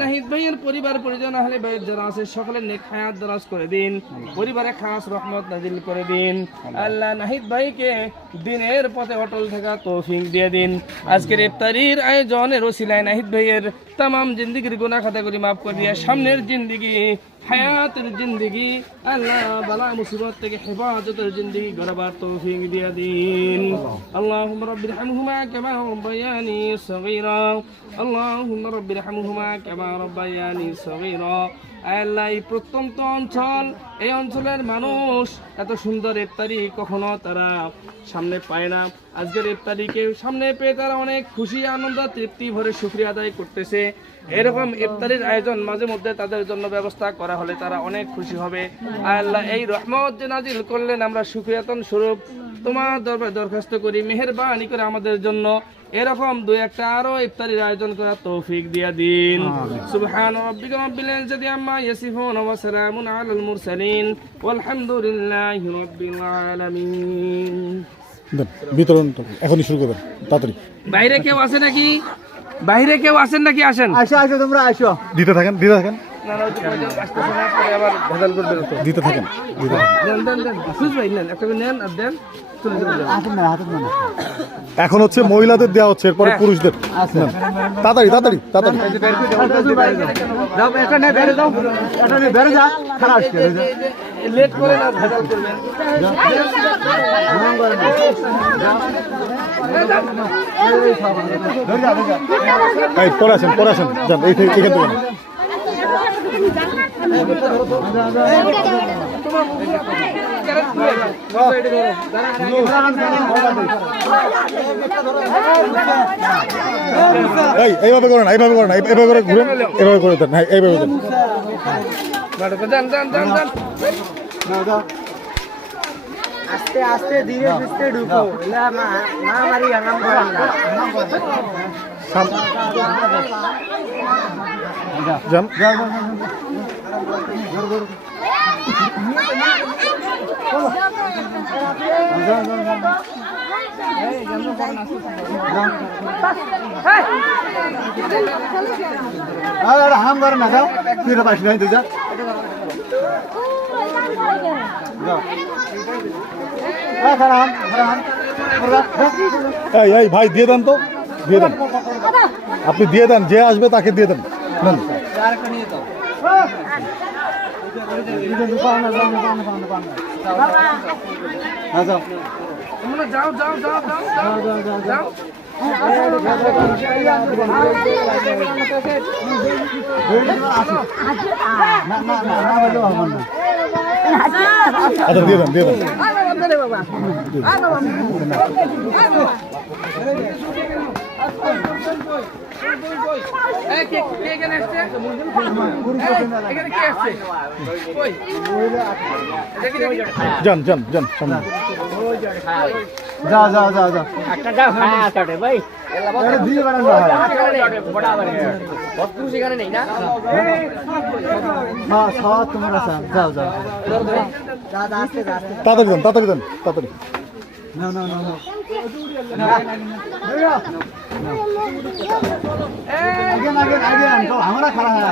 নাহিদ ভাইয়ের পরিবার পরিজন আহলে বাইত যারা আছে সকলের নেক হায়াত দারাজ করে দিন, পরিবারে খাস রহমত নাজিল করে দিন। আল্লাহ নাহিদ ভাইকে দিনের পথে অটল থাকা তৌফিক দিয়ে দিন। আজকের ইফতারির আয়োজনের ওসিলায় নাহিদ ভাইয়ের तमाम जिंदগির গুনাহ খাতাগুলি মাফ করে দিয়ে সামনের জিন্দেগি হায়াতের জিন্দেগি আল্লাহ বালা মুসিবত থেকে হেফাজতের জিন্দেগি গড়াবার তৌফিক দিয়ে দিন। আল্লাহুম্মা রাব্বিরহামহুমা কামা রাব্বায়ানি সগীরা, আল্লাহুম্মা রাব্বিরহামহুমা কামা রাব্বায়ানি সগীরা। আল্লাহ এই প্রত্যন্ত অঞ্চল, এই অঞ্চলের মানুষ এত সুন্দর ইফতারি কখনো তারা সামনে পায় না। আজকের ইফতারিকে সামনে পেয়ে তারা অনেক খুশি, আনন্দ, তৃপ্তি ভরে শুকরিয়া আদায় করতেছে। এরকম ইফতারির আয়োজন মাঝে মধ্যে তাদের জন্য ব্যবস্থা করা হলে তারা অনেক খুশি হবে। আল্লাহ এই রহমত যে নাজিল করলেন, আমরা শুকরিয়াতন স্বরূপ তোমার দরবারে দরখাস্ত করি, মেহেরবানি করে আমাদের জন্য এরকম দুই একটা আরো ইফতারির আয়োজন করার তৌফিক দিয়া দিন। সুবহান রাব্বিকা রাব্বিল ইজ্জাতি আম্মা ইয়াসিফুন ওয়া সালামুন আলাল মুরসালিন ওয়ালহামদুলিল্লাহি রাব্বিল আলামিন। বিতরণ এখনই শুরু করবেন তাড়াতাড়ি। বাইরে কেউ আছে নাকি? বাইরে কেউ আছেন নাকি? আসেন, আসো তোমরা আসো। দিতে থাকেন, দিতে থাকেন, না না আসতেছে না, পরে আবার ভেজাল করবে তো। দিতে থাকেন, দিতে থাকেন। দেন দেন দেন সুজ ভাই নেন, একটা করে নেন আর দেন, চলে যাবেন। এখন হচ্ছে মহিলাদের দেওয়া হচ্ছে, এরপরে পুরুষদের। নেন। তাড়াতাড়ি তাড়াতাড়ি তাড়াতাড়ি। যাও এখানে বেরে যাও, এখানে বেরে যা, খারাপ আসছে লেট করে না, ভেজাল করবেন। এই পরে আসেন, পরে আসেন, যান এই থেকে, এখান থেকে। এইভাবে করেন, এইভাবে করেন, এইভাবে করে ঘুরেন, এইভাবে করে দেন। হ্যাঁ এইভাবে দেন। আস্তে আস্তে ধীরে সুস্থে ঢুকো, না মারি আনাম করেন না। যান। হাম করে না, যাও ফিরে পাস নাই তুই, যা এই এই ভাই দিয়ে দেন তো, দিয়ে দেন, আপনি দিয়ে দেন, যে আসবে তাকে দিয়ে দেন। নেন। যাও যাও যাও যাও যাও। আচ্ছা দিয়ে দেন, দিয়ে দেন। যান যান যান সামনে। যাও যাও যাও যাও, একটা যাও। হ্যাঁ কাটে ভাই, দিয়ে বাড়ান না হয় বরাবর বদপুর সেখানে নেই না। হ্যাঁ সব তোমার আছে, যাও যাও। দাদা আস্তে আস্তে, তাড়াতাড়ি দেন, তাড়াতাড়ি দেন, তাড়াতাড়ি। না না না না, আমরা খারাপ হয়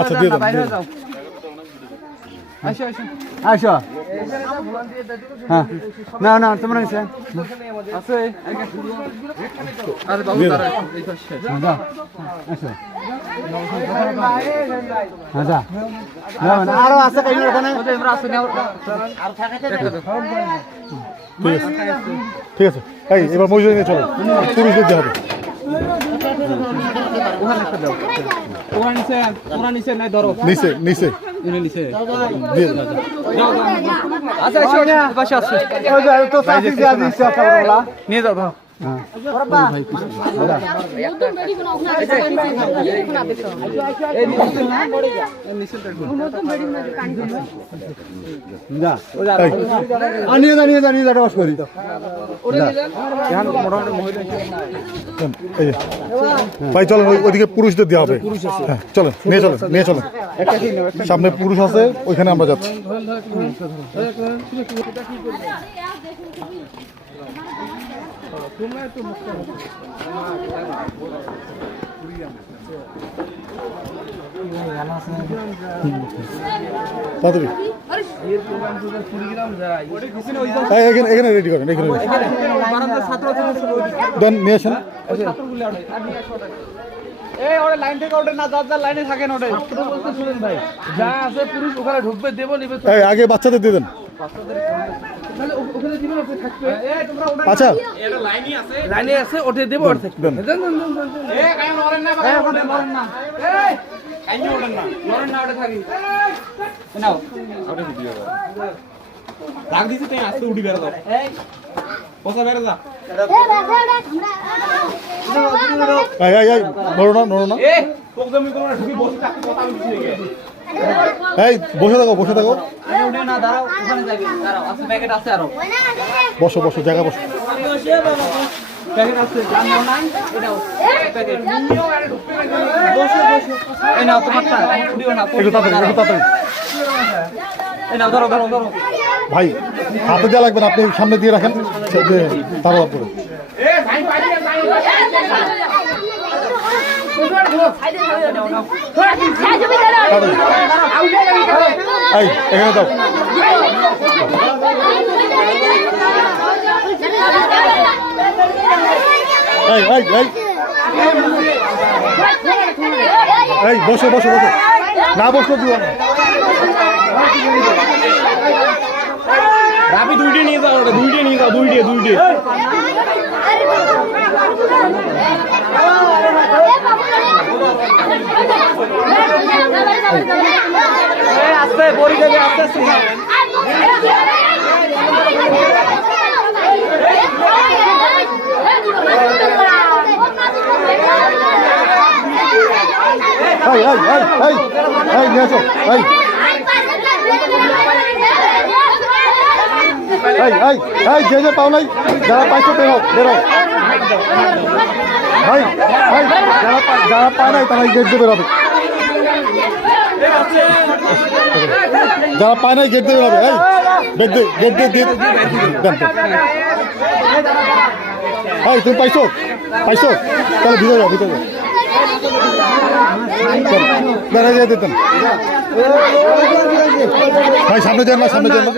আচ্ছা দিয়ে দেন। আসো। হ্যাঁ না না তোমরা আছে, আরো আছে ঠিক আছে। এই এবার মহিলা নিয়ে চলো, পুরুষদের দিয়ে হবে। নিচে নিচে দিয়ে দেন। নিয়ে যাও। নিয়ে যা বাস করি ভাই চলেন ওইদিকে পুরুষদের দেওয়া হবে হ্যাঁ চলেন নিয়ে চলেন সামনে পুরুষ আছে ওইখানে আমরা যাচ্ছি তাড়াতাড়ি এখানে রেডি করেন এখানে দেন নিয়ে আসেন যা আছে পুরুষ ওখানে ঢুকবে দেবো নিবে আগে বাচ্চাদের দিয়ে দেন ওখানে দিবেন ওখানে থাকবে আচ্ছা লাইনে আছে ওঠে দেবো ওর থাকবে দেন রাখ দিছি তুই আসতে উঠি বের দাও বসা বের যা নড়ো না এ তোক জমি তোমরা ঢুকি বসে থাকতে কথা বলছিস নাকি এই বসে থাকো আরে উঠে না দাঁড়াও ওখানে যাবি দাঁড়াও আছে প্যাকেট আছে আরো বসো জায়গা বসো প্যাকেট আছে জান নাও নাই এটাও প্যাকেট বসে এই নাও তোমারটা উঠিও না একটু তাড়াতাড়ি এই নাও ধরো ভাই হাতে দেওয়া লাগবে না আপনি সামনে দিয়ে রাখেন তারপর করে এই এখানে দাও এই বসো না বসো দিব না রাবি দুইটা নিয়ে যাও দুইটা আস্তে বড়ি যাবে আস্তে নিয়ে আসো যে পাও নাই যারা পাইছো বেরো ভাই যারা পায় নাই তারা গেট দিয়ে বেরোবে যারা পায় নাই গেট দিয়ে বেরোবে গেট দিয়ে দেন তুমি পাইছো তাহলে ভিতরে যাও বেড়াই যেতে দিতেন ভাই সামনে যান না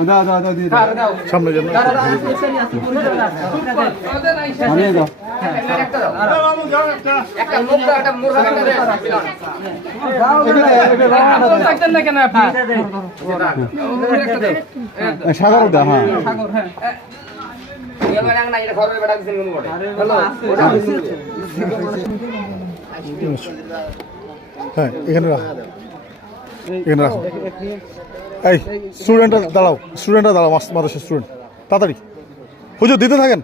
দাও দাও দাও দিয়ে দাও সামনে যান নিয়ে যাও সাগর দাও হ্যাঁ সাগর হ্যাঁ হ্যাঁ এখানে রাখো এখানে রাখো এই স্টুডেন্টরা দাঁড়াও মাদ্রাসার স্টুডেন্ট তাড়াতাড়ি হুজুর দিতে থাকেন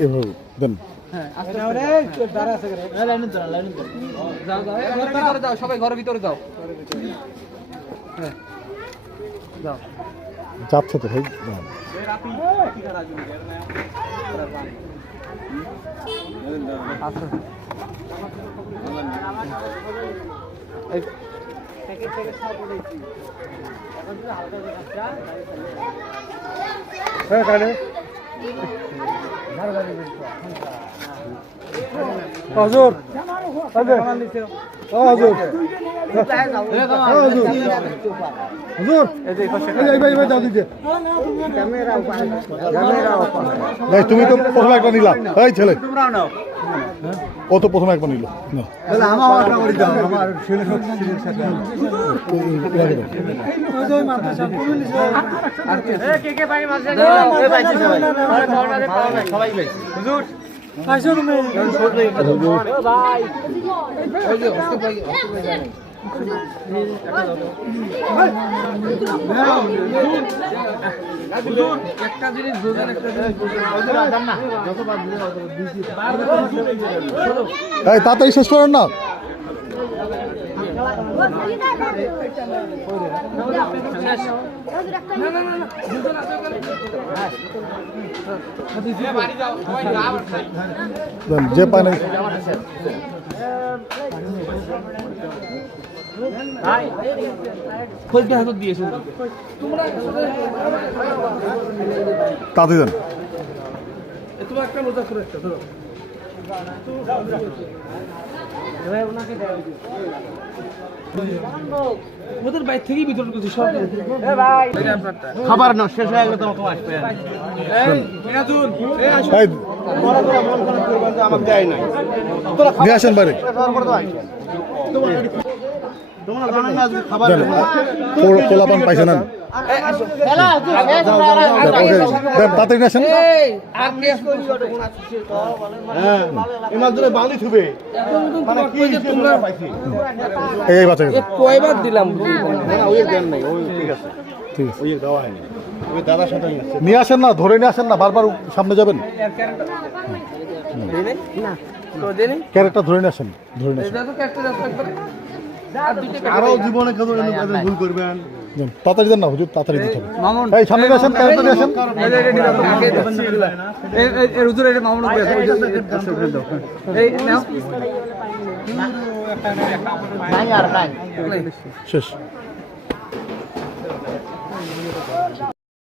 এভাবে দেন সবাই ঘরের ভিতরে যাও যাচ্ছে তো ভাই হজুর হজুর হজুর তুমি তো প্রথমে একবার নিলা এই ছেলে ও তো প্রথমে একবার নিল একটা জিনিস বুঝেন তাড়াতাড়ি শেষ করেন না যে পায় না খোঁজটা হাতত দিয়েছে তাতে দেন তোমার একটা মজা করে একটা ধরো ওদের বাইর থেকেই বিতরণ করছি সব খাবার না শেষ হয়ে গেলে তোমাকে আসবে নিয়ে আসেন বাইরে পোলাপান পাইছে না তাড়াতাড়ি নিয়ে আসেন এই বাচ্চা কয়বার দিলাম ঠিক আছে নিয়ে আসেন না ধরে নিয়ে আসেন না বারবার সামনে যাবেন ক্যারেক্টার ধরে নিয়ে আসেন আরো জীবনে ভুল করবেন তাড়াতাড়ি দেন না হুজুর তাড়াতাড়ি দিতে হবে এই সামনে নিয়ে আসেন ক্যারেক্টার নিয়ে আসেন শেষ